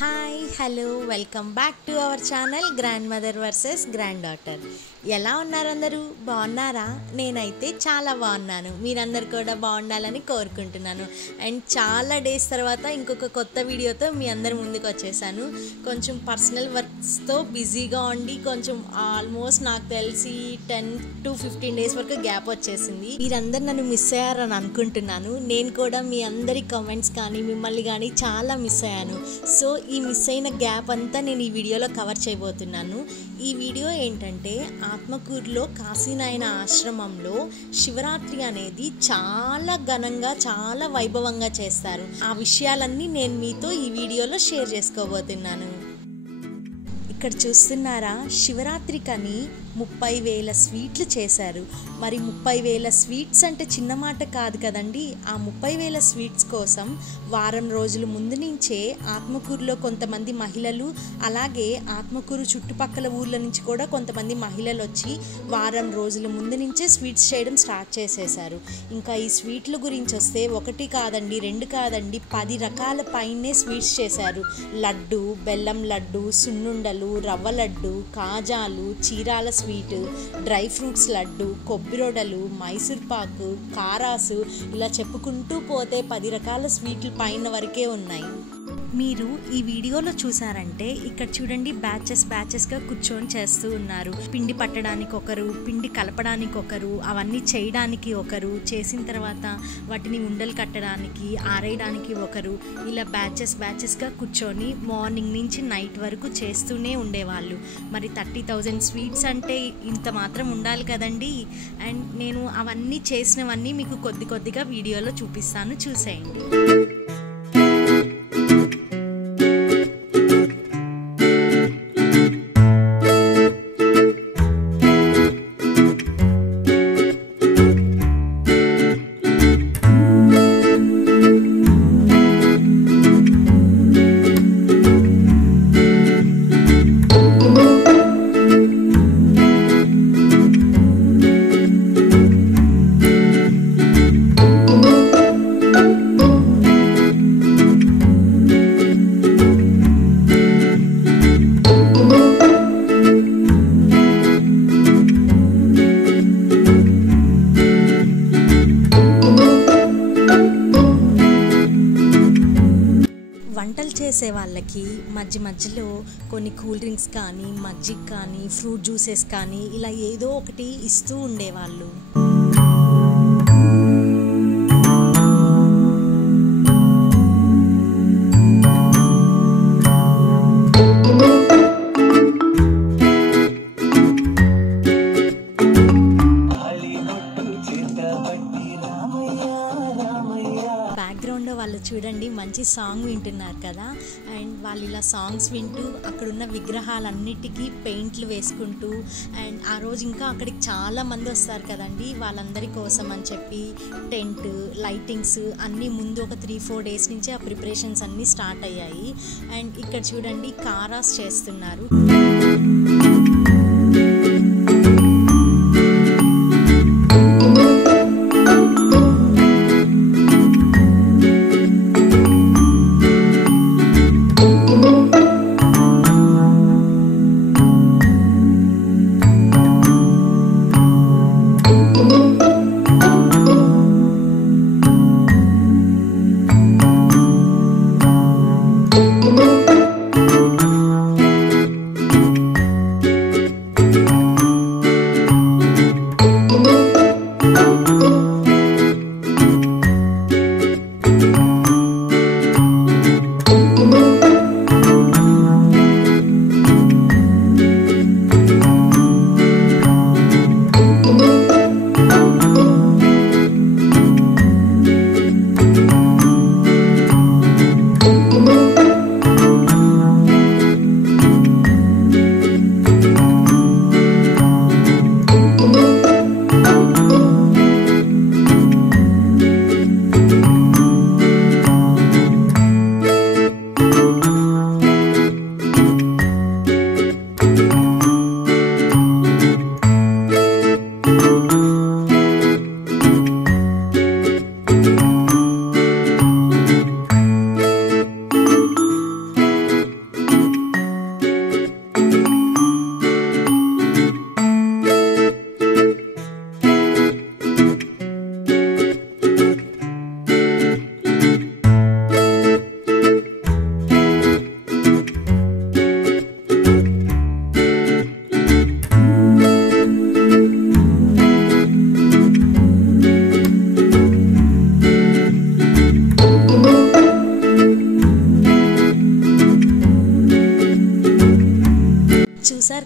Hi hello welcome back to our channel GrandMother VS GrandDaughter. ఎలా ఉన్నారు అందరూ? బాగున్నారా? నేనైతే చాలా బాగున్నాను. మీరందరూ కూడా బాగుండాలని కోరుకుంటున్నాను. అండ్ చాలా డేస్ తర్వాత ఇంకొక కొత్త వీడియోతో మీ అందరి ముందుకు వచ్చేసాను. కొంచెం పర్సనల్ వర్క్స్తో బిజీగా ఉండి కొంచెం ఆల్మోస్ట్ నాకు తెలిసి 10 to 15 డేస్ వరకు గ్యాప్ వచ్చేసింది. మీరందరూ నన్ను మిస్ అయ్యారని అనుకుంటున్నాను. నేను కూడా మీ అందరి కామెంట్స్ కానీ మిమ్మల్ని కానీ చాలా మిస్ అయ్యాను. సో ఈ మిస్ అయిన గ్యాప్ అంతా నేను ఈ వీడియోలో కవర్ చేయబోతున్నాను. ఈ వీడియో ఏంటంటే ఆత్మకూరులో kasinaena ఆశ్రమంలో శివరాత్రి అనేది చాలా ఘనంగా చాలా వైభవంగా చేస్తారు. ఆ విషయాలన్నీ నేను మీతో ఈ వీడియోలో షేర్ చేసుకోబోతున్నాను. ఇక్కడ చూస్తున్నారా, శివరాత్రికని 30,000 స్వీట్లు చేశారు. మరి 30,000 స్వీట్స్ అంటే చిన్న మాట కాదు కదండి. ఆ 30,000 స్వీట్స్ కోసం వారం రోజుల ముందు నుంచే ఆత్మకూరులో కొంతమంది మహిళలు, అలాగే ఆత్మకూరు చుట్టుపక్కల ఊర్ల నుంచి కూడా కొంతమంది మహిళలు వచ్చి వారం రోజుల ముందు నుంచే స్వీట్స్ చేయడం స్టార్ట్ చేసేశారు. ఇంకా ఈ స్వీట్ల గురించి వస్తే ఒకటి కాదండి, 2 కాదండి, 10 రకాల పైనే స్వీట్స్ చేశారు. లడ్డు, బెల్లం లడ్డు, సున్నుండలు, రవ్వ లడ్డు, కాజాలు, చీరాల స్వీట్, డ్రై ఫ్రూట్స్ లడ్డు, కొబ్బిరొడలు, మైసూర్ పాకు, కారాసు, ఇలా చెప్పుకుంటూ పోతే 10 రకాల స్వీట్లు పైన వరకే ఉన్నాయి. మీరు ఈ వీడియోలో చూసారంటే ఇక్కడ చూడండి, బ్యాచెస్గా కూర్చొని చేస్తూ ఉన్నారు. పిండి పట్టడానికి ఒకరు, పిండి కలపడానికి ఒకరు, అవన్నీ చేయడానికి ఒకరు, చేసిన తర్వాత వాటిని ఉండలు కట్టడానికి ఆరేయడానికి ఒకరు, ఇలా బ్యాచెస్గా కూర్చొని మార్నింగ్ నుంచి నైట్ వరకు చేస్తూనే ఉండేవాళ్ళు. మరి 30,000 స్వీట్స్ అంటే ఇంత మాత్రం ఉండాలి కదండి. అండ్ నేను అవన్నీ చేసినవన్నీ మీకు కొద్దిగా వీడియోలో చూపిస్తాను, చూసేయండి. వంటలు చేసే వాళ్ళకి మధ్యలో కొన్ని కూల్ డ్రింక్స్ కానీ, మజ్జిగ కానీ, ఫ్రూట్ జ్యూసెస్ కానీ ఇలా ఏదో ఒకటి ఇస్తూ ఉండేవాళ్ళు. బ్యాక్గ్రౌండ్లో వాళ్ళు చూడండి మంచి సాంగ్ వింటున్నారు కదా. అండ్ వాళ్ళు ఇలా సాంగ్స్ వింటూ అక్కడున్న విగ్రహాలన్నిటికీ పెయింట్లు వేసుకుంటూ, అండ్ ఆ రోజు ఇంకా అక్కడికి చాలా మంది వస్తారు కదండి, వాళ్ళందరి కోసం అని చెప్పి టెంట్, లైటింగ్స్ అన్నీ ముందు ఒక 3-4 డేస్ నుంచి ఆ ప్రిపరేషన్స్ అన్నీ స్టార్ట్ అయ్యాయి. అండ్ ఇక్కడ చూడండి కారాస్ చేస్తున్నారు.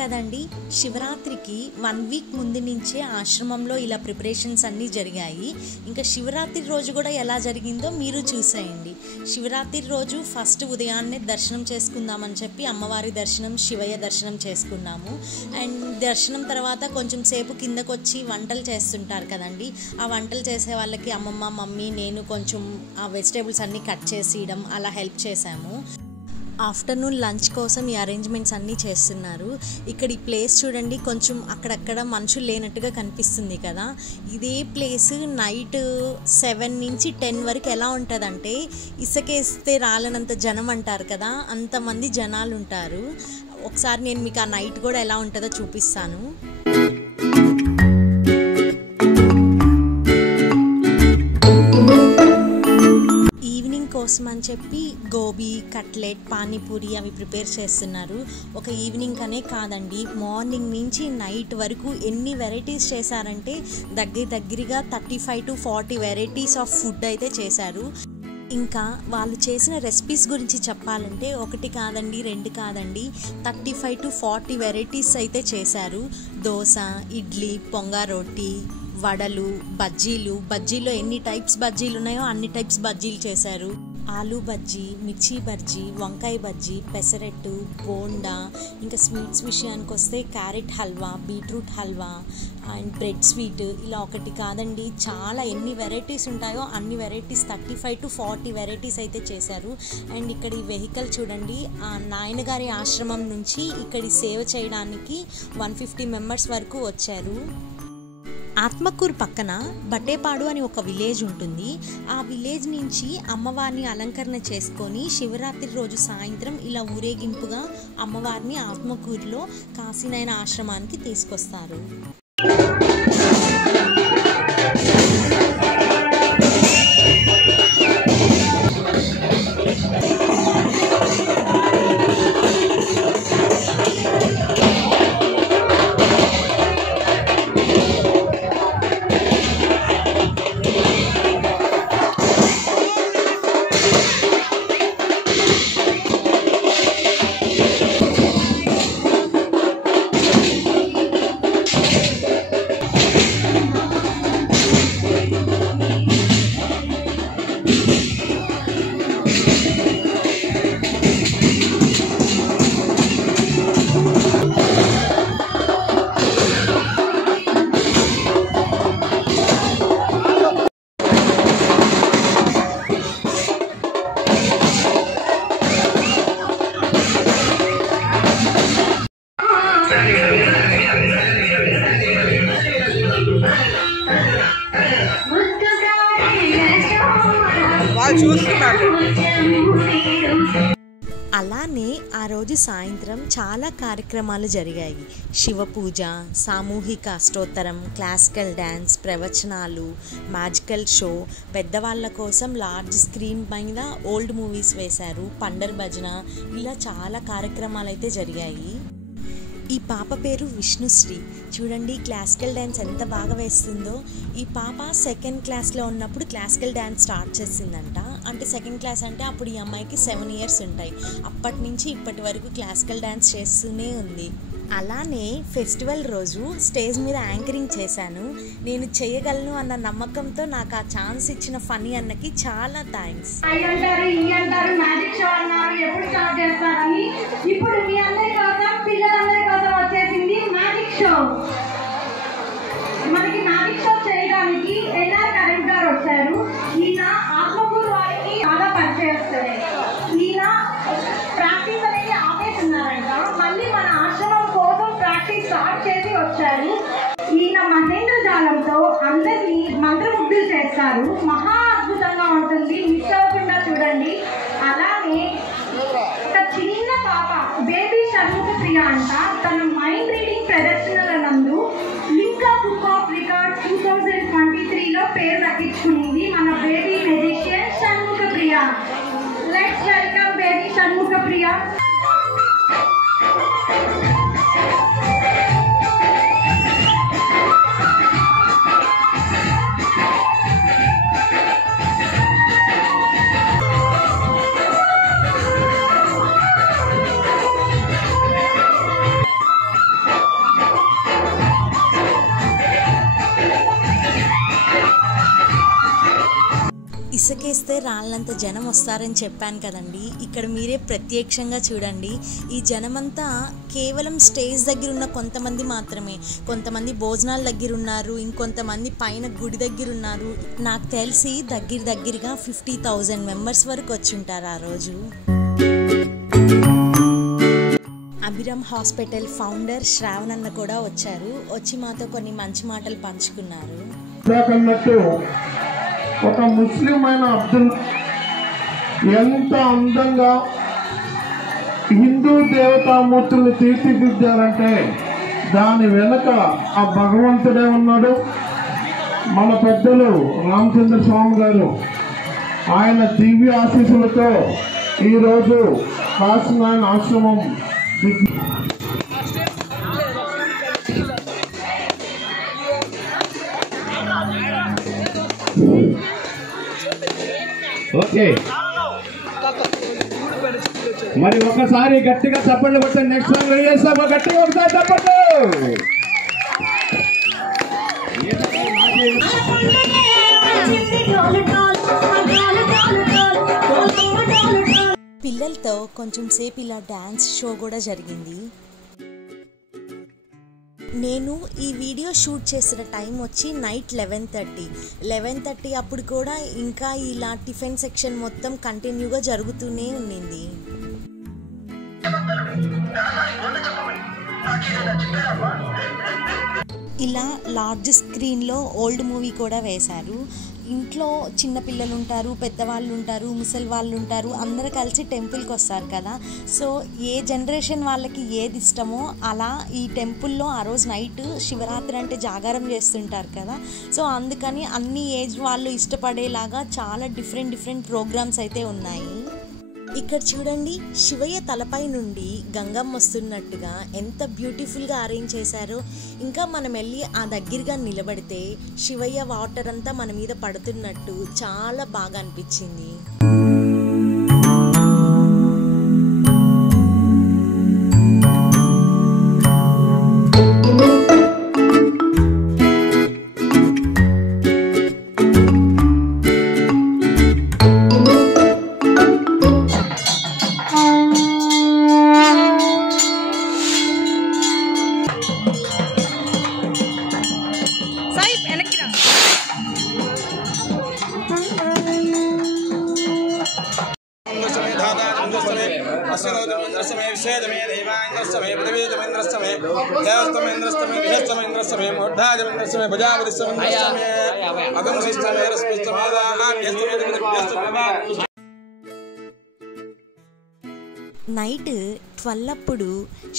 కదండి, శివరాత్రికి 1 వీక్ ముందు నుంచే ఆశ్రమంలో ఇలా ప్రిపరేషన్స్ అన్నీ జరిగాయి. ఇంకా శివరాత్రి రోజు కూడా ఎలా జరిగిందో మీరు చూసేయండి. శివరాత్రి రోజు ఫస్ట్ ఉదయాన్నే దర్శనం చేసుకుందామని చెప్పి అమ్మవారి దర్శనం, శివయ్య దర్శనం చేసుకున్నాము. అండ్ దర్శనం తర్వాత కొంచెం సేపు కిందకు వచ్చి వంటలు చేస్తుంటారు కదండి, ఆ వంటలు చేసే వాళ్ళకి అమ్మమ్మ, మమ్మీ, నేను కొంచెం ఆ వెజిటేబుల్స్ అన్నీ కట్ చేసేయడం అలా హెల్ప్ చేశాము. ఆఫ్టర్నూన్ లంచ్ కోసం ఈ అరేంజ్మెంట్స్ అన్నీ చేస్తున్నారు. ఇక్కడ ఈ ప్లేస్ చూడండి, కొంచెం అక్కడక్కడ మనుషులు లేనట్టుగా కనిపిస్తుంది కదా. ఇదే ప్లేస్ నైట్ 7 నుంచి 10 వరకు ఎలా ఉంటుందంటే ఇసుకేస్తే రాలనంత జనం అంటారు కదా, అంతమంది జనాలు ఉంటారు. ఒకసారి నేను మీకు ఆ నైట్ కూడా ఎలా ఉంటుందో చూపిస్తాను. కోసం అని చెప్పి గోబీ, కట్లెట్, పానీపూరి అవి ప్రిపేర్ చేస్తున్నారు. ఒక ఈవినింగ్ అనే కాదండి, మార్నింగ్ నుంచి నైట్ వరకు ఎన్ని వెరైటీస్ చేశారంటే దగ్గరగా 35 to 40 వెరైటీస్ ఆఫ్ ఫుడ్ అయితే చేశారు. ఇంకా వాళ్ళు చేసిన రెసిపీస్ గురించి చెప్పాలంటే 1 కాదండి, 2 కాదండి, 35 to 40 వెరైటీస్ అయితే చేశారు. దోశ, ఇడ్లీ, పొంగా రోటీ, వడలు, బజ్జీలో ఎన్ని టైప్స్ బజ్జీలు ఉన్నాయో అన్ని టైప్స్ బజ్జీలు చేశారు. ఆలూ బజ్జీ, మిర్చి బజ్జీ, వంకాయ బజ్జీ, పెసరట్టు, బోండా, ఇంకా స్వీట్స్ విషయానికి వస్తే carrot halwa, beetroot halwa and bread sweet, ఇలా 1 కాదండి, చాలా ఎన్ని వెరైటీస్ ఉంటాయో అన్ని వెరైటీస్ 35 to 40 వెరైటీస్ అయితే చేశారు. అండ్ ఇక్కడ ఈ వెహికల్ చూడండి, ఆ నాయనగారి ఆశ్రమం నుంచి ఇక్కడి సేవ చేయడానికి 150 మెంబర్స్ వరకు వచ్చారు. ఆత్మకూర్ పక్కన బట్టేపాడు అని ఒక విలేజ్ ఉంటుంది. ఆ విలేజ్ నుంచి అమ్మవారిని అలంకరణ చేసుకొని శివరాత్రి రోజు సాయంత్రం ఇలా ఊరేగింపుగా అమ్మవారిని ఆత్మకూరులో కాసినాయన ఆశ్రమానికి తీసుకొస్తారు. అలానే ఆ రోజు సాయంత్రం చాలా కార్యక్రమాలు జరిగాయి. శివ పూజ, సామూహిక అష్టోత్తరం, క్లాసికల్ డ్యాన్స్, ప్రవచనాలు, మ్యాజికల్ షో, పెద్దవాళ్ళ కోసం లార్జ్ స్క్రీన్ పైన ఓల్డ్ మూవీస్ వేశారు, పండర్ భజన, ఇలా చాలా కార్యక్రమాలు అయితే జరిగాయి. ఈ పాప పేరు విష్ణుశ్రీ. చూడండి క్లాసికల్ డ్యాన్స్ ఎంత బాగా వేస్తుందో. ఈ పాప 2nd క్లాస్లో ఉన్నప్పుడు క్లాసికల్ డ్యాన్స్ స్టార్ట్ చేసిందంట. అంటే 2nd క్లాస్ అంటే అప్పుడు ఈ అమ్మాయికి 7 years ఉంటాయి. అప్పటి నుంచి ఇప్పటి వరకు క్లాసికల్ డ్యాన్స్ చేస్తూనే ఉంది. అలానే ఫెస్టివల్ రోజు స్టేజ్ మీద యాంకరింగ్ చేశాను. నేను చేయగలను అన్న నమ్మకంతో నాకు ఆ ఛాన్స్ ఇచ్చిన ఫనీ అన్నకి చాలా థ్యాంక్స్. మనకి మ్యాజిక్ షో చేయడానికి ఎన్ఆర్ కరెంట్ గారు వచ్చారు. ఈయన ఆత్మకూరు వారికి బాగా పరిచయస్తారు. ఈయన ప్రాక్టీస్ అనేది ఆపేస్తున్నారంట, మళ్ళీ మన ఆశ్రమం కోసం ప్రాక్టీస్ స్టార్ట్ చేసి వచ్చారు. ఈయన మహేంద్ర జాలంతో అందరినీ మంత్రముగ్ధులు చేస్తారు. మహా అద్భుతంగా ఉంటుంది, మిస్ అవ్వకుండా చూడండి. అలానే ఒక చిన్న పాప బేబీ షణ్ముఖ ప్రియ అంట, తన మైండ్ రీడింగ్ ప్రదర్శనల నందు బుక్ ఆఫ్ రికార్డ్స్ 2023లో పేరు దక్కించుకునింది మన baby magician Shanmukha Priya. Let's welcome baby Shanmukha Priya. రాళ్ళంత జనం వస్తారని చెప్పాను కదండి. ఇక్కడ మీరే ప్రత్యక్షంగా చూడండి. ఈ జనమంతా కేవలం స్టేజ్ దగ్గర ఉన్న కొంతమంది మాత్రమే. కొంతమంది భోజనాల దగ్గర ఉన్నారు, ఇంకొంతమంది పైన గుడి దగ్గర ఉన్నారు. నాకు తెలిసి దగ్గరగా 50,000 మెంబర్స్ వరకు వచ్చి ఉంటారు ఆ రోజు. అభిరామ్ హాస్పిటల్ ఫౌండర్ శ్రావణ్ అన్న కూడా వచ్చారు. వచ్చి మాతో కొన్ని మంచి మాటలు పంచుకున్నారు. ఒక ముస్లిం అయిన అబ్దుల్ ఎంత అందంగా హిందూ దేవతామూర్తుల్ని తీర్చిదిద్దారంటే దాని వెనక ఆ భగవంతుడే ఉన్నాడు. మన పెద్దలు రామచంద్ర స్వామి గారు ఆయన దివ్య ఆశీస్సులతో ఈరోజు కాసినాయన ఆశ్రమం ఓకే, మరి ఒకసారి గట్టిగా చప్పట్లు కొట్టే నెక్స్ట్ సాంగ్ రెడీ చేస్తామా? గట్టిగా ఒకసారి చప్పట్లు. పిల్లలతో కొంచెం సేపు ఇలా డ్యాన్స్ షో కూడా జరిగింది. నేను ఈ వీడియో షూట్ చేసిన టైం వచ్చి నైట్ 11:30 అప్పుడు కూడా ఇంకా ఇలా టిఫిన్ సెక్షన్ మొత్తం కంటిన్యూగా జరుగుతూనే ఉండింది. ఇలా లార్జ్ స్క్రీన్లో ఓల్డ్ మూవీ కూడా వేశారు. ఇంట్లో చిన్నపిల్లలు ఉంటారు, పెద్దవాళ్ళు ఉంటారు, ముసలి వాళ్ళు ఉంటారు, అందరూ కలిసి టెంపుల్కి వస్తారు కదా. సో ఏ జనరేషన్ వాళ్ళకి ఏది ఇష్టమో అలా ఈ టెంపుల్లో ఆ రోజు నైట్ శివరాత్రి అంటే జాగారం చేస్తుంటారు కదా. సో అందుకని అన్ని ఏజ్ వాళ్ళు ఇష్టపడేలాగా చాలా డిఫరెంట్ ప్రోగ్రామ్స్ అయితే ఉన్నాయి. ఇక్కడ చూడండి, శివయ్య తలపై నుండి గంగమ్మ వస్తున్నట్టుగా ఎంత బ్యూటిఫుల్గా అరేంజ్ చేశారో. ఇంకా మనం వెళ్ళి ఆ దగ్గరగా నిలబడితే శివయ్య వాటర్ అంతా మన మీద పడుతున్నట్టు చాలా బాగా అనిపించింది. నైట్ 12 అప్పుడు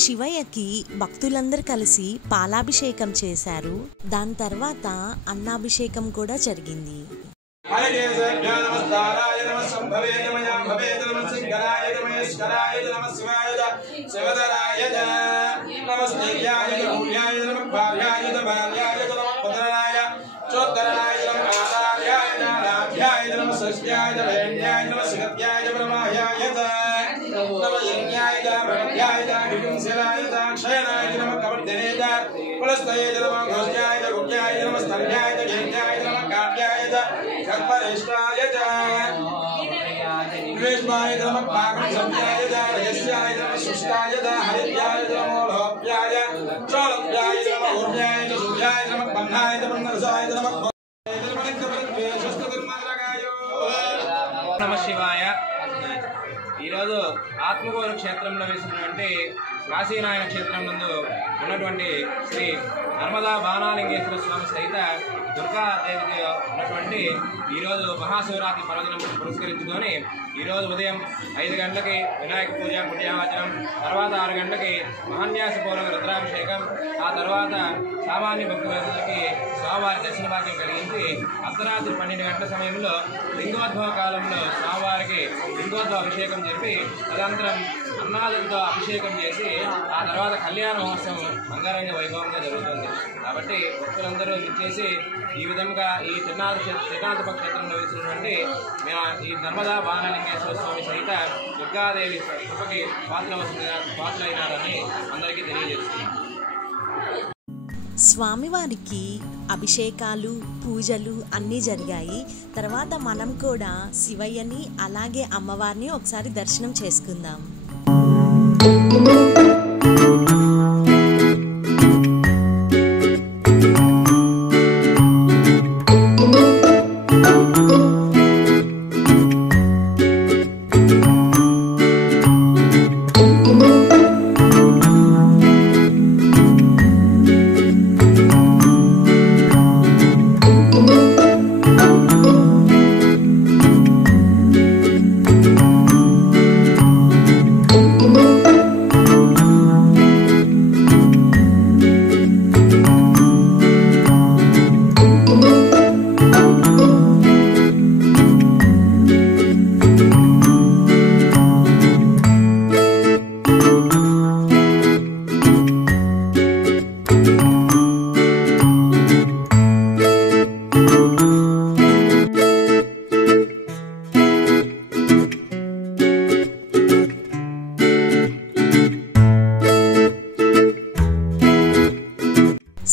శివయ్యకి భక్తులందరూ కలిసి పాలాభిషేకం చేశారు. దాని తర్వాత అన్నాభిషేకం కూడా జరిగింది. నమ శివాయ. ఈరోజు ఆత్మకూరు క్షేత్రంలో వేసినటువంటి కాశీనాయన క్షేత్రం నందు ఉన్నటువంటి శ్రీ నర్మదా బాణాలింగేశ్వర స్వామి సహిత దుర్గాదేవికి ఉన్నటువంటి ఈరోజు మహాశివరాత్రి పర్వదినం పురస్కరించుకొని ఈరోజు ఉదయం 5 గంటలకి వినాయక పూజ పుణ్యావచనం, తర్వాత 6 గంటలకి మహాన్యాసపూర్వక రుద్రాభిషేకం, ఆ తర్వాత సామాన్య భక్తులకి స్వామివారి దర్శన భాగ్యం కలిగించి అర్ధరాత్రి 12 గంటల సమయంలో లింగోద్భవ కాలంలో స్వామివారికి లింగోద్భవ అభిషేకం చెప్పి తదనంతరం అన్నాదులతో అభిషేకం చేసి ఆ తర్వాత కళ్యాణ మహోత్సవం అంగరంగ వైభవంగా జరుగుతుంది. కాబట్టి భక్తులందరూ ఇచ్చేసి ఈ విధంగా ఈ త్రినాథ క్షేత్రంలో వేసినటువంటి ఈ నర్మదా బాణలింగేశ్వర స్వామి సహిత దుర్గాదేవి కృపకి పాత్రలైనారని అందరికీ తెలియజేస్తున్నాం. స్వామివారికి అభిషేకాలు పూజలు అన్నీ జరిగాయి. తర్వాత మనం కూడా శివయ్యని అలాగే అమ్మవారిని ఒకసారి దర్శనం చేసుకుందాం.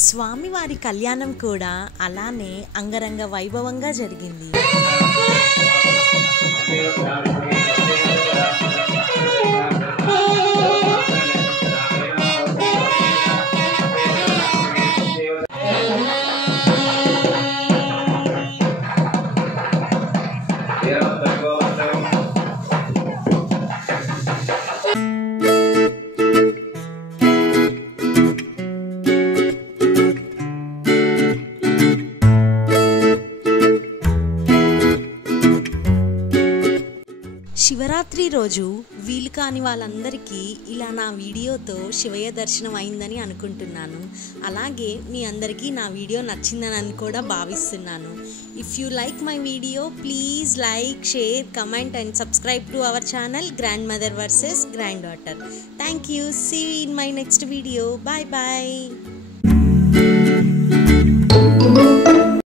స్వామివారి కళ్యాణం కూడా అలానే అంగరంగ వైభవంగా జరిగింది. శివరాత్రి రోజు వీలు కాని వాళ్ళందరికీ ఇలా నా వీడియోతో శివయ్య దర్శనం అయిందని అనుకుంటున్నాను. అలాగే మీ అందరికీ నా వీడియో నచ్చిందని కూడా భావిస్తున్నాను. If you like my video please like, share, comment and subscribe to our channel GrandMother vs GrandDaughter. Thank you. See you in my next video. Bye bye.